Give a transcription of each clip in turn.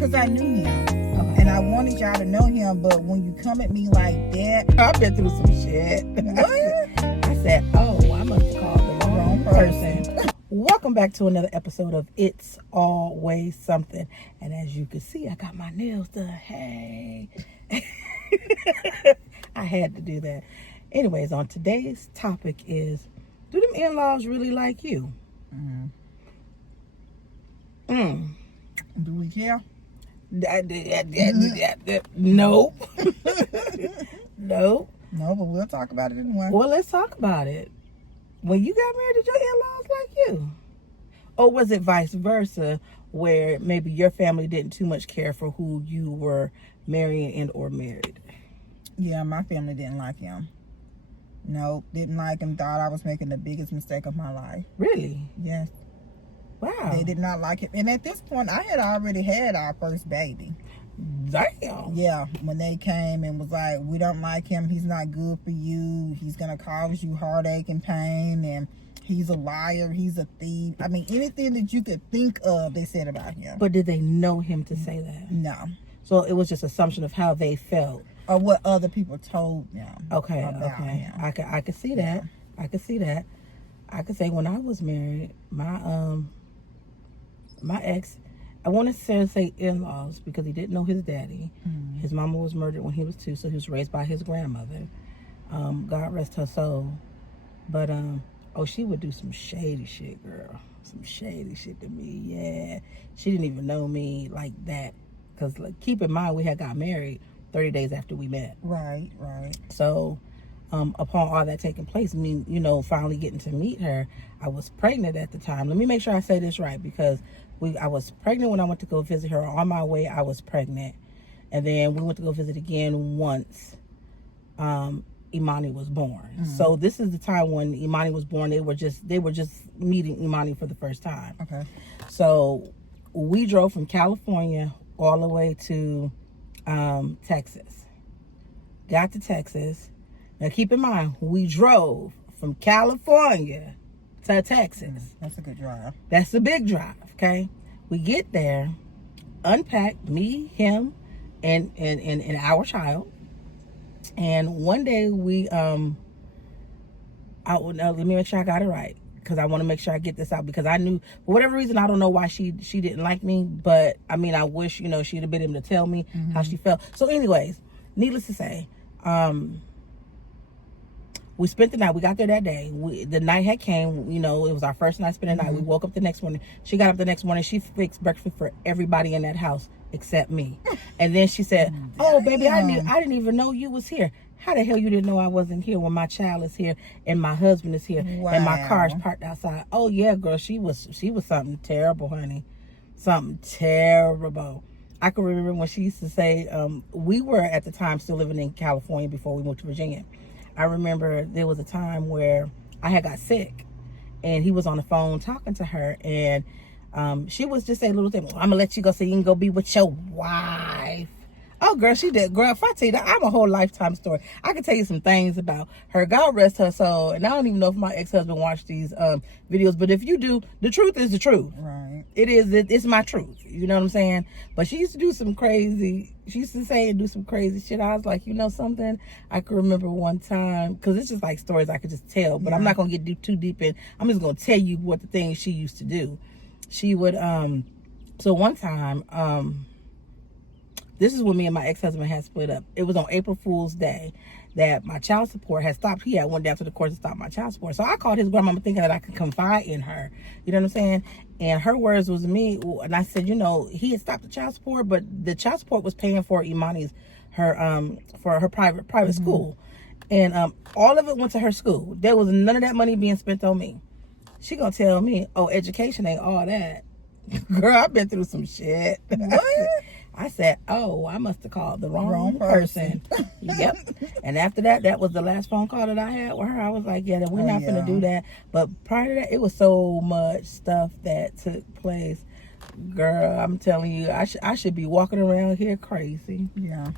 Because I knew him. Okay. And I wanted y'all to know him, but when you come at me like that, I've been through some shit. what? I said, oh, I must have called the wrong person. Welcome back to another episode of It's Always Something. And as you can see, I got my nails done. Hey. I had to do that. Anyways, on today's topic is, do them in-laws really like you? Do we care? Nope. Nope. No, but we'll talk about it anyway. Well, let's talk about it. When you got married, did your in-laws like you? Or was it vice versa, where maybe your family didn't too much care for who you were marrying and or married? Yeah, my family didn't like him. Nope, didn't like him. Thought I was making the biggest mistake of my life. Really? Yes. Wow. They did not like him. And at this point, I had already had our first baby. Damn. Yeah, when they came and was like, we don't like him. He's not good for you. He's going to cause you heartache and pain. And he's a liar. He's a thief. I mean, anything that you could think of, they said about him. But did they know him to say that? No. So it was just assumption of how they felt. Or what other people told them. Okay, about okay. him. I could see that. I could see that. I could say when I was married, my ex, I want to say in-laws because he didn't know his daddy. Mm. His mama was murdered when he was 2, so he was raised by his grandmother. God rest her soul. But she would do some shady shit, girl. Some shady shit to me. Yeah, she didn't even know me like that. Cause keep in mind we had got married 30 days after we met. Right. So, upon all that taking place, me, finally getting to meet her, I was pregnant at the time. Let me make sure I say this right because I was pregnant when I went to go visit her. On my way, I was pregnant, and then we went to go visit again once Imani was born. Mm-hmm. So this is the time when Imani was born. They were just meeting Imani for the first time. Okay. So we drove from California all the way to Texas. Got to Texas. Now keep in mind, we drove from California to Texas. That's a good drive. That's a big drive, okay? We get there, unpack, me, him, and our child. And one day we let me make sure I got it right. Because I want to make sure I get this out because I knew for whatever reason I don't know why she didn't like me, but I mean I wish she'd have been able to tell me how she felt. So anyways, needless to say, we spent the night. We got there that day. The night had came. It was our first night spending the night. We woke up the next morning. She got up the next morning. She fixed breakfast for everybody in that house except me. And then she said, "Oh, baby, I didn't even know you was here. How the hell you didn't know I wasn't here when my child is here and my husband is here and my car is parked outside?" Oh yeah, girl, she was something terrible, honey. Something terrible. I can remember when she used to say, we were at the time still living in California before we moved to Virginia. I remember there was a time where I had got sick and he was on the phone talking to her and she was just saying little things. "I'm gonna let you go so you can go be with your wife." Oh, girl, she did. Girl, if I tell you that, I'm a whole lifetime story. I can tell you some things about her. God rest her soul. And I don't even know if my ex-husband watched these videos, but if you do, the truth is the truth. Right. It's my truth. You know what I'm saying? But she used to do some crazy, she used to say and do some crazy shit. I was like, you know something? I can remember one time, because it's just like stories I could just tell, but I'm not going to get too deep in. I'm just going to tell you what the things she used to do. She would, so one time, this is when me and my ex-husband had split up. It was on April Fool's Day that my child support had stopped. He had went down to the court to stop my child support. So I called his grandmama thinking that I could confide in her. You know what I'm saying? And her words was me. And I said, he had stopped the child support, but the child support was paying for Imani's, for her private school. And all of it went to her school. There was none of that money being spent on me. She gonna tell me, oh, education ain't all that. Girl, I've been through some shit. What? I said, oh, I must have called the wrong person. Yep. And after that, that was the last phone call that I had with her. I was like, yeah, we're not going to do that. But prior to that, it was so much stuff that took place. Girl, I'm telling you, I should be walking around here crazy. Yeah.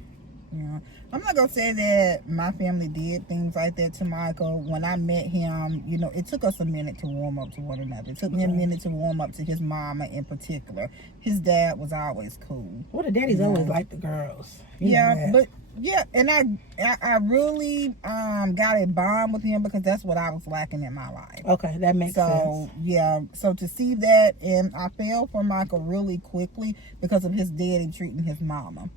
Yeah, I'm not gonna say that my family did things like that to Michael. When I met him, you know, it took us a minute to warm up to one another. It took me a minute to warm up to his mama in particular. His dad was always cool. Well, the daddies always like the girls. But yeah, and I really got a bond with him because that's what I was lacking in my life. Okay, that makes sense. So yeah, so to see that, and I fell for Michael really quickly because of his daddy treating his mama.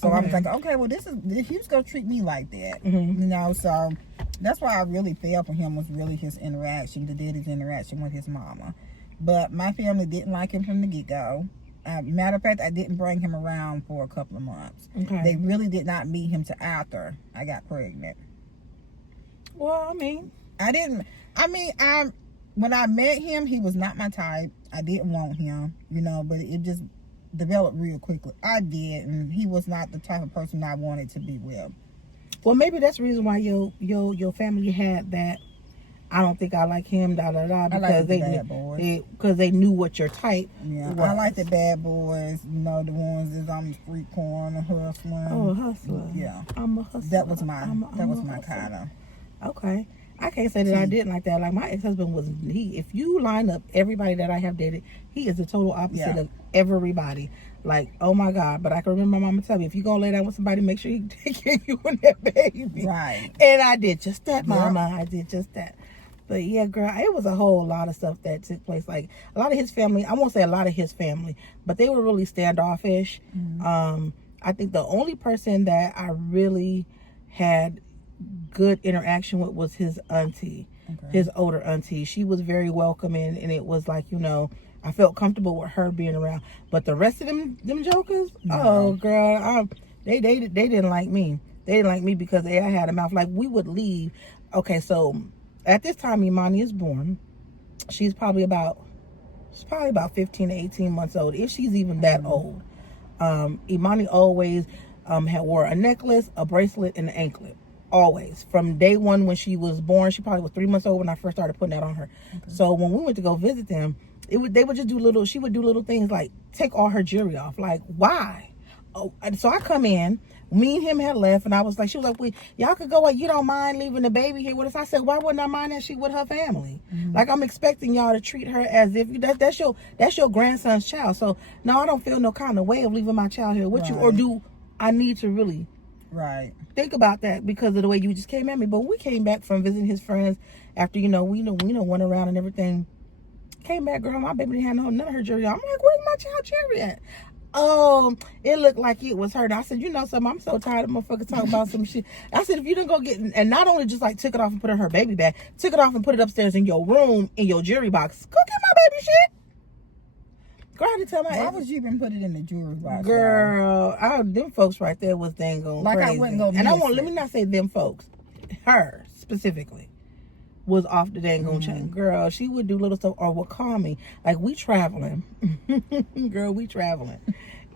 So I was like, okay, well, he was gonna treat me like that, you know. So that's why I really fell for him, was really his interaction, the daddy's interaction with his mama. But my family didn't like him from the get go. Matter of fact, I didn't bring him around for a couple of months. Okay. They really did not meet him till after I got pregnant. Well, when I met him, he was not my type. I didn't want him, you know, but it just developed real quickly. I did, and he was not the type of person I wanted to be with. Well, maybe that's the reason why your family had that. I don't think I like him, because they knew what your type was. I like the bad boys, you know, the ones that's on the street corner hustling. Oh, hustler. Yeah, I'm a hustler. That was my kind of. Okay, I can't say that I didn't like that. Like my ex-husband was if you line up everybody that I have dated, he is the total opposite of everybody. Like, oh my God. But I can remember my mama tell me, if you're going to lay down with somebody, make sure you take care of you and that baby. Right. And I did just that, mama. I did just that. But yeah, girl, it was a whole lot of stuff that took place. Like a lot of his family, I won't say a lot of his family, but they were really standoffish. I think the only person that I really had good interaction with was his auntie, his older auntie. She was very welcoming, and it was like, you know, I felt comfortable with her being around. But the rest of them jokers, oh girl, they didn't like me. They didn't like me because I had a mouth. Like we would leave. Okay, so at this time Imani is born. She's probably about 15 to 18 months old, if she's even that old. Imani always had wore a necklace, a bracelet, and an anklet. Always. From day one when she was born, she probably was 3 months old when I first started putting that on her. So when we went to go visit them, they would just do she would do little things like take all her jewelry off. Like, why? Oh, so I come in, me and him had left, and she was like, y'all could go, you don't mind leaving the baby here with us? I said, why wouldn't I mind that she with her family? Like, I'm expecting y'all to treat her as if that's your grandson's child. So no, I don't feel no kind of way of leaving my child here with you. Or do I need to really think about that because of the way you just came at me? But we came back from visiting his friends after, we went around and everything. Came back, girl, my baby didn't have none of her jewelry. I'm like, where's my child jewelry at? It looked like it was her. I said, you know something, I'm so tired of motherfuckers talking about some shit. I said, if you didn't go get, and not only just like took it off and put it in her baby bag, took it off and put it upstairs in your room in your jewelry box. Go get my baby shit. Girl, I had to tell my Why would you even put it in the jewelry box? Girl, them folks right there was dang on like crazy. I wouldn't go. And let me not say them folks. Her specifically was off the dang on chain. Girl, she would do little stuff or would call me. Like, we traveling. Girl, we traveling.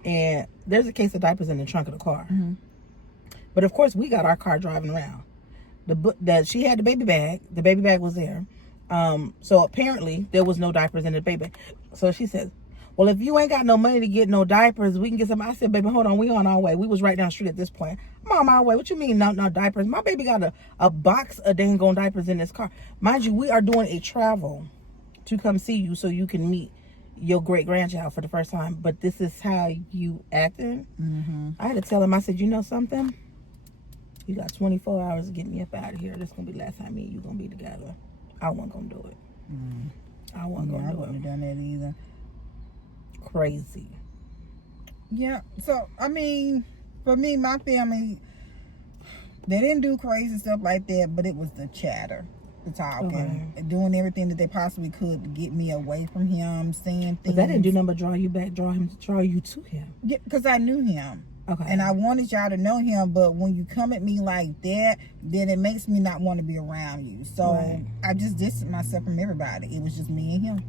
And there's a case of diapers in the trunk of the car. But of course, we got our car driving around. She had the baby bag. The baby bag was there. So apparently, there was no diapers in the baby bag. So she says, well, if you ain't got no money to get no diapers, we can get some. I said, baby, hold on. We on our way. We was right down the street at this point. I'm on my way. What you mean, no diapers? My baby got a box of dang on diapers in this car. Mind you, we are doing a travel to come see you so you can meet your great-grandchild for the first time. But this is how you acting? I had to tell him, I said, you know something? You got 24 hours to get me up out of here. This is going to be the last time me and you going to be together. I wasn't going to do it. I wasn't going to do it. I wouldn't have done that either. Crazy. Yeah, so I mean, for me, my family, they didn't do crazy stuff like that, but it was the chatter, the talking, doing everything that they possibly could to get me away from him, saying things. But that didn't do nothing but draw you back, draw you to him. Yeah, because I knew him. Okay. And I wanted y'all to know him, but when you come at me like that, then it makes me not want to be around you. So I just distanced myself from everybody. It was just me and him.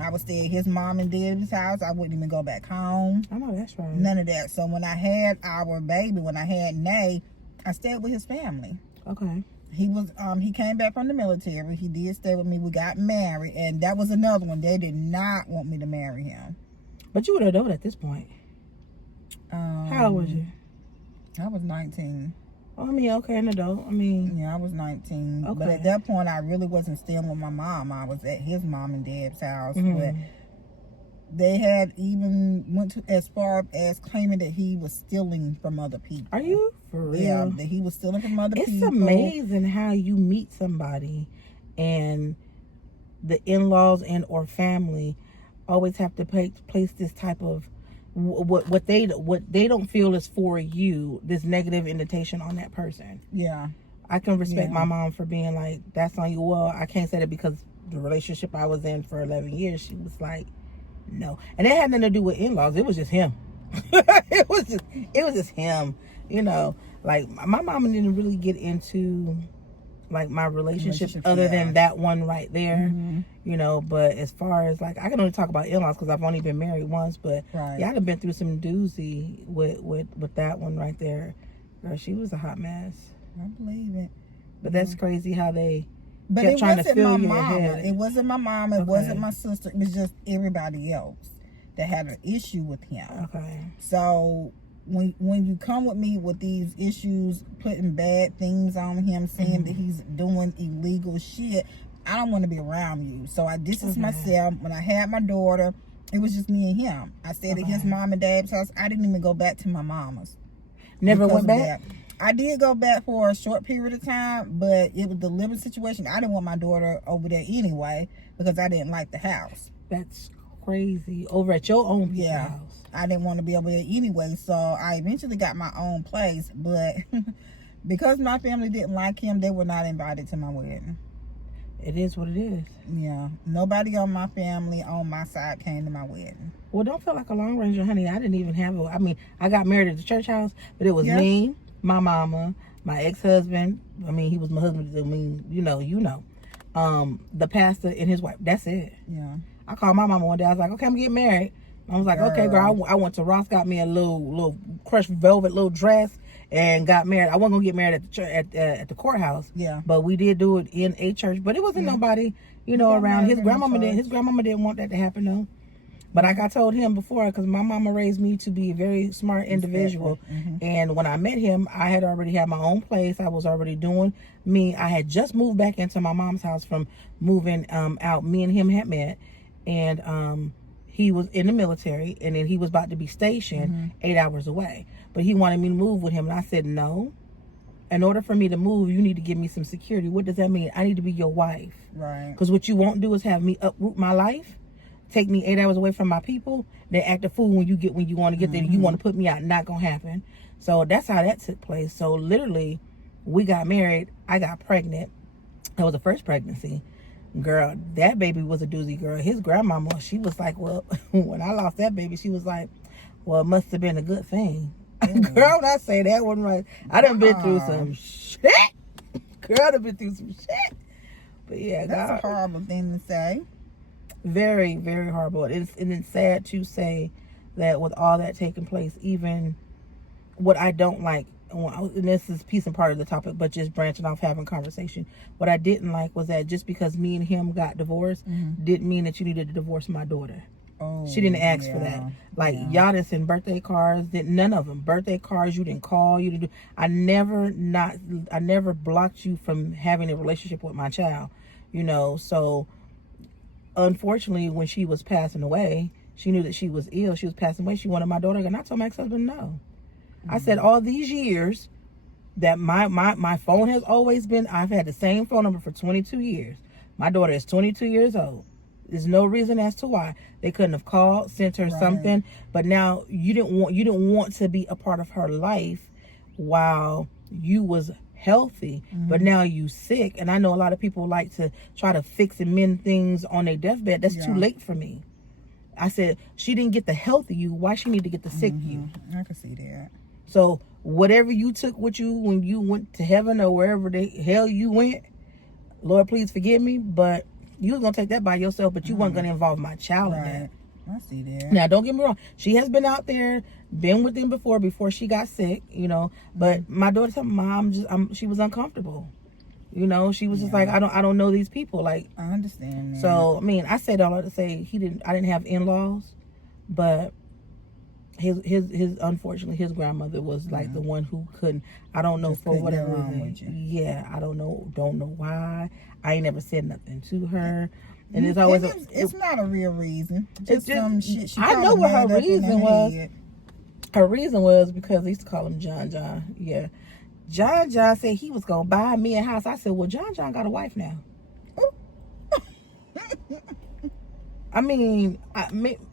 I would stay at his mom and dad's house. I wouldn't even go back home. I know that's right. None of that. So when I had our baby, when I had Nay, I stayed with his family. Okay. He came back from the military. He did stay with me. We got married, and that was another one. They did not want me to marry him. But you would have known at this point. How old was you? I was 19. Oh, I mean, okay, an adult. I mean, Yeah, I was 19. But Okay. at that point, I really wasn't staying with my mom. I was at his mom and dad's house. Mhm. But they had even went to as far as claiming that he was stealing from other people. Are you for real? Yeah, that he was stealing from other It's people. amazing how you meet somebody and the in-laws and or family always have to place this type of what they don't feel is for you, this negative invitation on that person. Yeah. I can respect Yeah. my mom for being like, that's on you. Well, I can't say that because the relationship I was in for 11 years, she was like, no. And it had nothing to do with in-laws. It was just him. it was just him. You know, like my mama didn't really get into like my relationship other than that one right there. Mm-hmm. You know, but as far as like, I can only talk about in-laws because I've only been married once, but Right. yeah, I'd have been through some doozy with that one right there. Girl, she was a hot mess. I believe it. But that's crazy how they But kept it trying to wasn't fill my your mama. head. It wasn't my mom. It Okay. wasn't my sister. It was just everybody else that had an issue with him. Okay. So when you come with me with these issues, putting bad things on him, saying that he's doing illegal shit, I don't want to be around you. So I distanced myself. When I had my daughter, it was just me and him. I stayed at his mom and dad's house. I didn't even go back to my mama's. Never because went of back? that. I did go back for a short period of time, but it was the living situation. I didn't want my daughter over there anyway because I didn't like the house. That's crazy. Over at your own people's house. I didn't want to be over there anyway, so I eventually got my own place. But because my family didn't like him, they were not invited to my wedding. It is what it is. Yeah, nobody on my family on my side came to my wedding. Well, don't feel like a long ranger, honey. I didn't even have I mean, I got married at the church house, but it was me, my mama, my ex-husband. I mean, he was my husband. I mean, you know. The pastor and his wife. That's it. Yeah. I called my mama one day. I was like, okay, I'm getting married. I was like, okay, girl. I went to Ross, got me a little crushed velvet little dress, and got married. I wasn't gonna get married at the church, at the courthouse. Yeah. But we did do it in a church. But it wasn't nobody, around. His grandmama didn't want that to happen though. But like I told him before, because my mama raised me to be a very smart individual. And when I met him, I had already had my own place. I was already doing me. I had just moved back into my mom's house from moving out. Me and him had met. And he was in the military. And then he was about to be stationed 8 hours away. But he wanted me to move with him. And I said, no. In order for me to move, you need to give me some security. What does that mean? I need to be your wife. Right. Because what you won't do is have me uproot my life. Take me 8 hours away from my people, then act a fool when you want to get there. You want to put me out. Not gonna happen. So that's how that took place. So literally, we got married. I got pregnant. That was the first pregnancy. Girl, that baby was a doozy, girl. His grandmama, she was like, well, when I lost that baby, she was like, well, it must have been a good thing. Girl, when I say that one right, I done been through some shit. Girl, I done been through some shit. But yeah, That's a horrible thing to say. Very, very horrible. It's sad to say that with all that taking place, even what I don't like, and this is piece and part of the topic, but just branching off, having conversation. What I didn't like was that just because me and him got divorced didn't mean that you needed to divorce my daughter. Oh, She didn't ask for that. Like y'all didn't send birthday cards. None of them. Birthday cards. You didn't call. You didn't do. I never blocked you from having a relationship with my child. So. Unfortunately, when she was passing away, she knew that she was ill. She was passing away. She wanted my daughter, and I told my ex-husband no. I said all these years that my phone has always been. I've had the same phone number for 22 years. My daughter is 22 years old. There's no reason as to why they couldn't have called, sent her something. But now you didn't want to be a part of her life while you was healthy, but now you sick. And I know a lot of people like to try to fix and mend things on their deathbed. That's too late for me. I said she didn't get the healthy you. Why she need to get the sick you? I can see that. So whatever you took with you when you went to heaven or wherever the hell you went, Lord, please forgive me. But you was gonna take that by yourself, but you weren't gonna involve my child in that. I see that. Now, don't get me wrong. She has been out there, been with him before she got sick, But my daughter told me, Mom, she was uncomfortable. She was just like, I don't know these people. Like, I understand that. So, I mean, I said all that to say I didn't have in-laws, but his unfortunately his grandmother was like the one who couldn't. I don't know Just for couldn't whatever get along reason. with you. Yeah, I don't know why. I ain't never said nothing to her, and it's always It's not a real reason. Just just- some shit. She I probably know what her made up in reason was. head. her reason was because they used to call him John John. Yeah, John said he was gonna buy me a house. I said, well, John got a wife now. I mean,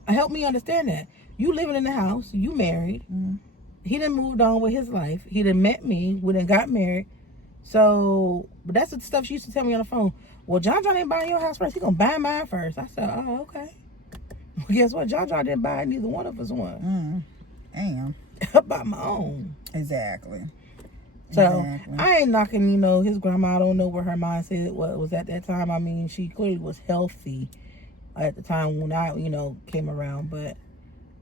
help me understand that. You living in the house, you married. Mm-hmm. He done moved on with his life. He done met me. We done got married. So, but that's the stuff she used to tell me on the phone. Well, John ain't buying your house first. He gonna buy mine first. I said, oh, okay. Well, guess what? John didn't buy neither one of us one. Damn. I bought my own. Exactly. So Exactly. I ain't knocking, his grandma. I don't know where her mindset was at that time. I mean, she clearly was healthy at the time when I, came around. But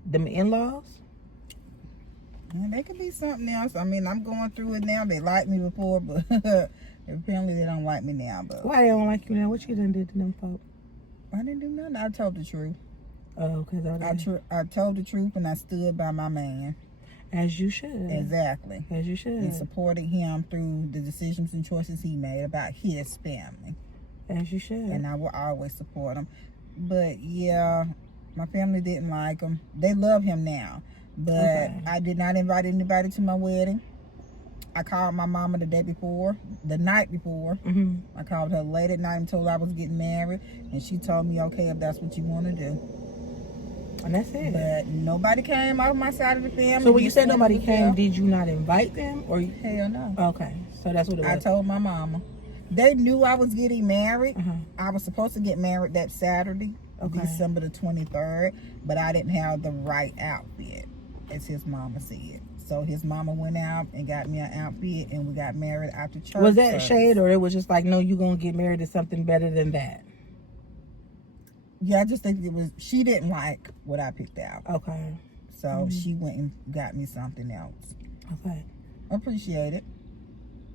them in-laws, Yeah, they could be something else. I mean, I'm going through it now. They liked me before, but apparently they don't like me now. But why they don't like you now? What you done did to them folks? I didn't do nothing. I told the truth. Oh, because I told the truth and I stood by my man. As you should. Exactly. As you should. And supported him through the decisions and choices he made about his family. As you should. And I will always support him. But yeah, my family didn't like him. They love him now. But Okay. I did not invite anybody to my wedding. I called my mama the night before. Mm-hmm. I called her late at night and told her I was getting married. And she told me, okay, if that's what you want to do. And that's it. But nobody came out of my side of the family. So when you Just said wanted nobody to came, tell. did you not invite them? Or Hell no. okay, so that's what it was. I told my mama. They knew I was getting married. Uh-huh. I was supposed to get married that Saturday, Okay. December the 23rd, but I didn't have the right outfit, as his mama said. So his mama went out and got me an outfit, and we got married after church. Was that service. shade, or it was just like, no, you're gonna get married to something better than that? Yeah, I just think it was. She didn't like what I picked out, Okay. so she went and got me something else. Okay. I appreciate it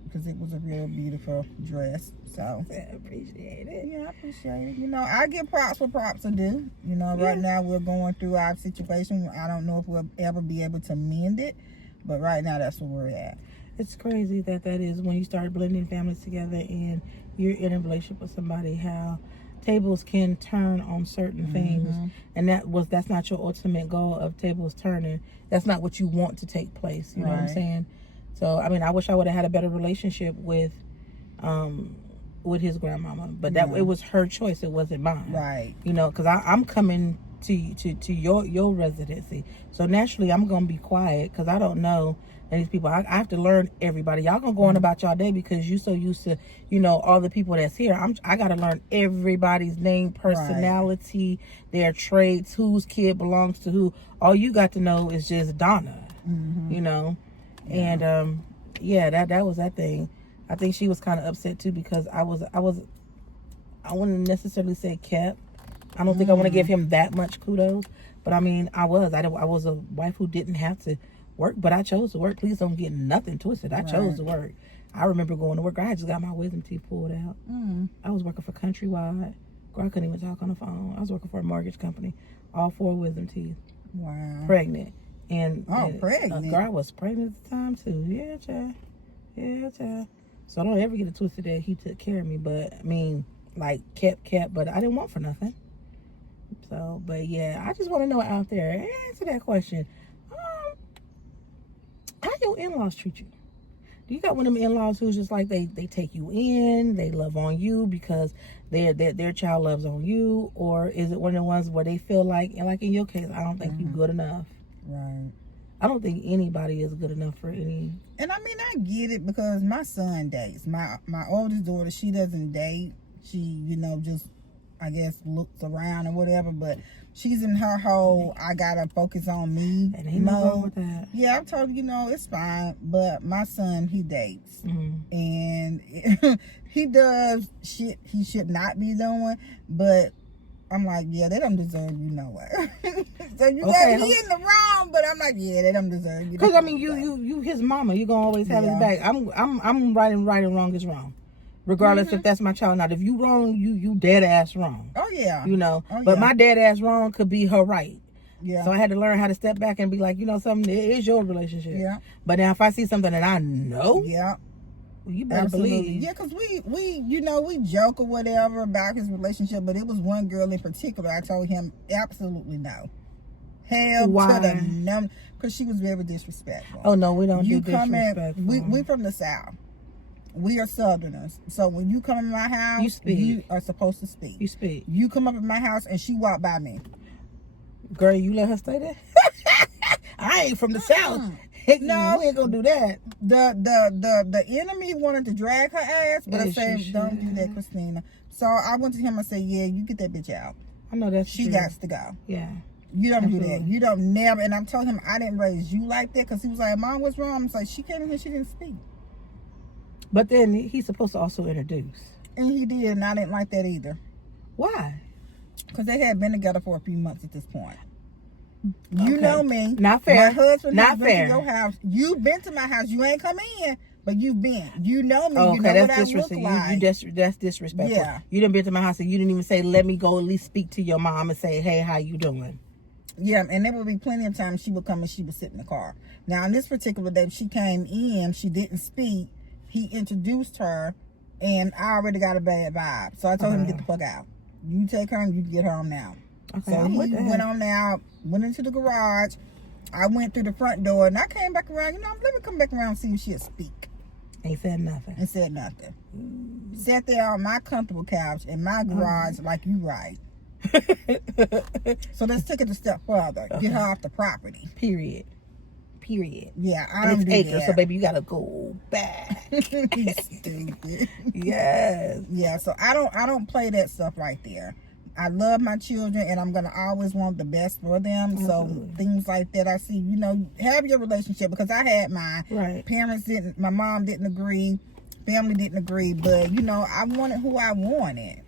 because it was a real beautiful dress. So. I appreciate it. Yeah, I appreciate it. I give props where props are due. Right now we're going through our situation. I don't know if we'll ever be able to mend it, but right now that's where we're at. It's crazy that is when you start blending families together and you're in a relationship with somebody, how tables can turn on certain things, and that's not your ultimate goal of tables turning. That's not what you want to take place. You know what I'm Right. saying? So I mean, I wish I would have had a better relationship with his grandmama, but that it was her choice. It wasn't mine. Right. Because I'm coming to your residency, so naturally I'm gonna be quiet because I don't know these people. I have to learn everybody. Y'all gonna go on about y'all day because you so used to all the people that's here. I gotta learn everybody's name, personality, their traits, whose kid belongs to who. All you got to know is just Donna. Yeah. And that was that thing. I think she was kind of upset too because I wouldn't necessarily say kept. I don't think I want to give him that much kudos, but I mean, I was a wife who didn't have to work, but I chose to work. Please don't get nothing twisted. I chose to work. I remember going to work. I had just got my wisdom teeth pulled out. I was working for Countrywide. Girl, I couldn't even talk on the phone. I was working for a mortgage company. All 4 wisdom teeth. Wow. Pregnant. And pregnant. Girl, I was pregnant at the time too. Yeah, child. So don't ever get it twisted that he took care of me. But I mean, like kept, but I didn't want for nothing. So, but yeah, I just want to know out there. Answer that question. How your in-laws treat you? Do you got one of them in-laws who's just like they take you in, they love on you because their child loves on you, or is it one of the ones where they feel like in your case, I don't think you good enough? Right. I don't think anybody is good enough for any. And I mean, I get it because my son dates. My oldest daughter, she doesn't date. She, just, I guess, looks around or whatever. But she's in her whole, I gotta focus on me. And ain't nothing wrong with that. Yeah, I've told her, it's fine. But my son, he dates. Mm-hmm. And he does shit he should not be doing. But I'm like, yeah, they don't deserve you nowhere. So you got me in the wrong, but I'm like, yeah, they don't deserve you. Because I mean, you his mama, you gonna always have his back. I'm right and wrong is wrong, regardless if that's my child or not. If you wrong, you dead ass wrong. Oh yeah. But my dead ass wrong could be her right. Yeah. So I had to learn how to step back and be like, you know something, it is your relationship. Yeah. But now if I see something that I know, Yeah. you better Absolutely. believe. Yeah, because we joke or whatever about his relationship, but it was one girl in particular. I told him absolutely no. Hell Why? to the no, because she was very disrespectful. Oh no, we don't You do come disrespect. in, we from the South. We are Southerners. So when you come in my house, You speak. you are supposed to speak. You speak. You come up in my house and she walked by me. Girl, you let her stay there? I ain't from the South. No. We ain't gonna do that. The enemy wanted to drag her ass, but I Yes, said, you don't do should. that, Christina. So I went to him and said, yeah, you get that bitch out. I know that's She true. got to go. Yeah. You don't do that. Absolutely. You don't never. And I told him I didn't raise you like that because he was like, Mom, what's wrong? I was like, she came in here, she didn't speak. But then he's supposed to also introduce. And he did, and I didn't like that either. Why? Because they had been together for a few months at this point. You Okay. know me. Not fair. My husband Not has been fair. to your house. You've been to my house. You ain't come in, but you've been. You know me. Okay, you know that's what I look disrespectful. like. That's disrespectful. Yeah. You didn't been to my house and you didn't even say, let me go at least speak to your mom and say, hey, how you doing? Yeah, and there would be plenty of times she would come and she would sit in the car. Now, on this particular day, she came in, she didn't speak. He introduced her, and I already got a bad vibe. So I told him, get the fuck out. You take her and you get home now. Okay, So I'm he with that. went on out, went into the garage. I went through the front door, and I came back around. Let me come back around and see if she'll speak. Ain't said nothing. And said nothing. Sat there on my comfortable couch in my garage like you right. So let's take it a step further. Okay. Get her off the property. Period. Yeah, I And don't it's do acres, that. so baby, you gotta go back. He's stupid. Yes. Yeah, so I don't play that stuff right there. I love my children, and I'm gonna always want the best for them. So Absolutely. things like that, I see. Have your relationship, because I had mine. Right. Parents didn't. My mom didn't agree. Family didn't agree, but I wanted who I wanted.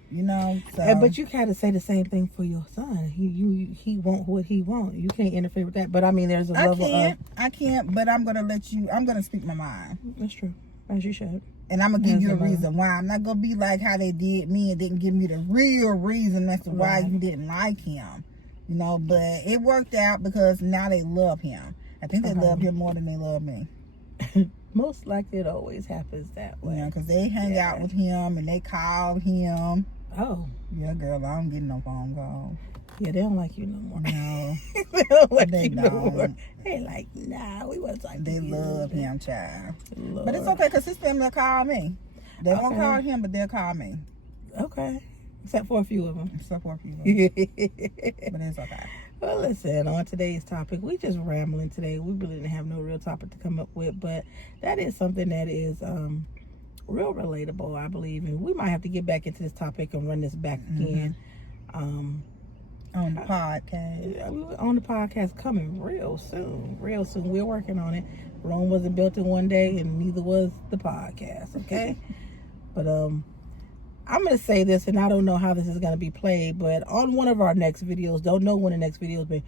So. But you gotta say the same thing for your son. He want what he want. You can't interfere with that. But I mean, there's a level I can't. But I'm gonna speak my mind. That's true, as you should. And I'm gonna give you a As a mother. reason why. I'm not gonna be like how they did me and didn't give me the real reason as to why Right. you didn't like him. But it worked out because now they love him. I think they love him more than they love me. Most likely, it always happens that way. Because they hang out with him and they call him. Oh, Yeah, girl, I don't get no phone call. yeah, they don't like you no more. No, They don't like They you no more. don't. They like, nah, we wasn't like they you. love him, child. Lord. But it's okay because his family will call me. They won't Okay. call him, but they'll call me. Okay, except for a few of them. Except for a few of them. But it's okay. Well, listen, on today's topic, we just rambling today. We really didn't have no real topic to come up with, but that is something that is real relatable, I believe. And we might have to get back into this topic and run this back again. On the podcast. On the podcast coming real soon. Real soon. We're working on it. Rome wasn't built in one day, and neither was the podcast, okay? But I'm going to say this, and I don't know how this is going to be played, but on one of our next videos, don't know when the next video is, but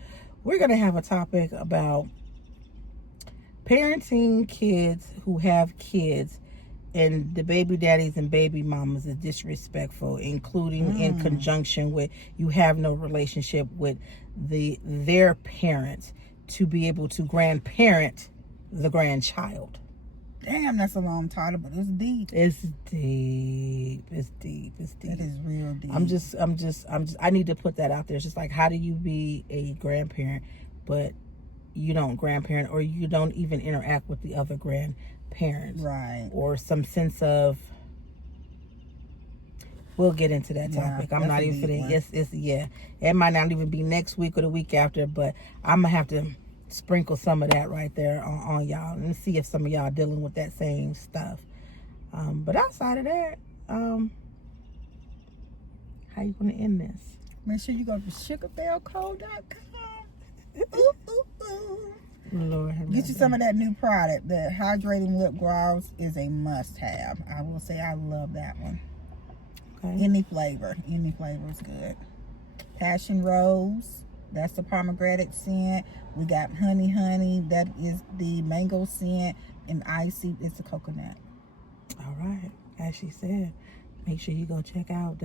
we're going to have a topic about parenting kids who have kids, and the baby daddies and baby mamas is disrespectful, including in conjunction with you have no relationship with their parents to be able to grandparent the grandchild. Damn, that's a long title, but it's deep. It's deep. It's deep. It's deep. It is real deep. I need to put that out there. It's just like, how do you be a grandparent, but you don't grandparent, or you don't even interact with the other grandparents, right. or some sense of. We'll get into that Yeah, topic. I'm that's not a even deep finna. one. It's yeah. It might not even be next week or the week after, but I'm gonna have to sprinkle some of that right there on y'all and see if some of y'all dealing with that same stuff. But outside of that, how you gonna end this? Make sure you go to sugarbellco.com. Ooh, ooh, ooh. Lord have Get you mercy. some of that new product. The hydrating lip gloss is a must-have. I will say I love that one. Okay. Any flavor is good. Passion rose, that's the pomegranate scent. We got honey, that is the mango scent, and icy is the coconut. All right. As she said, make sure you go check out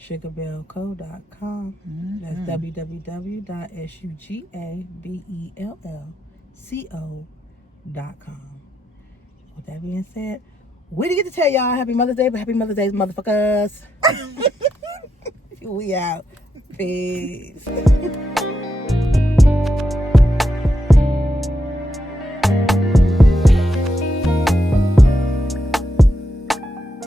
sugarbellco.com. That's www.sugarbellco.com. With that being said, we didn't get to tell y'all Happy Mother's Day, but Happy Mother's Day, motherfuckers. We out. Peace.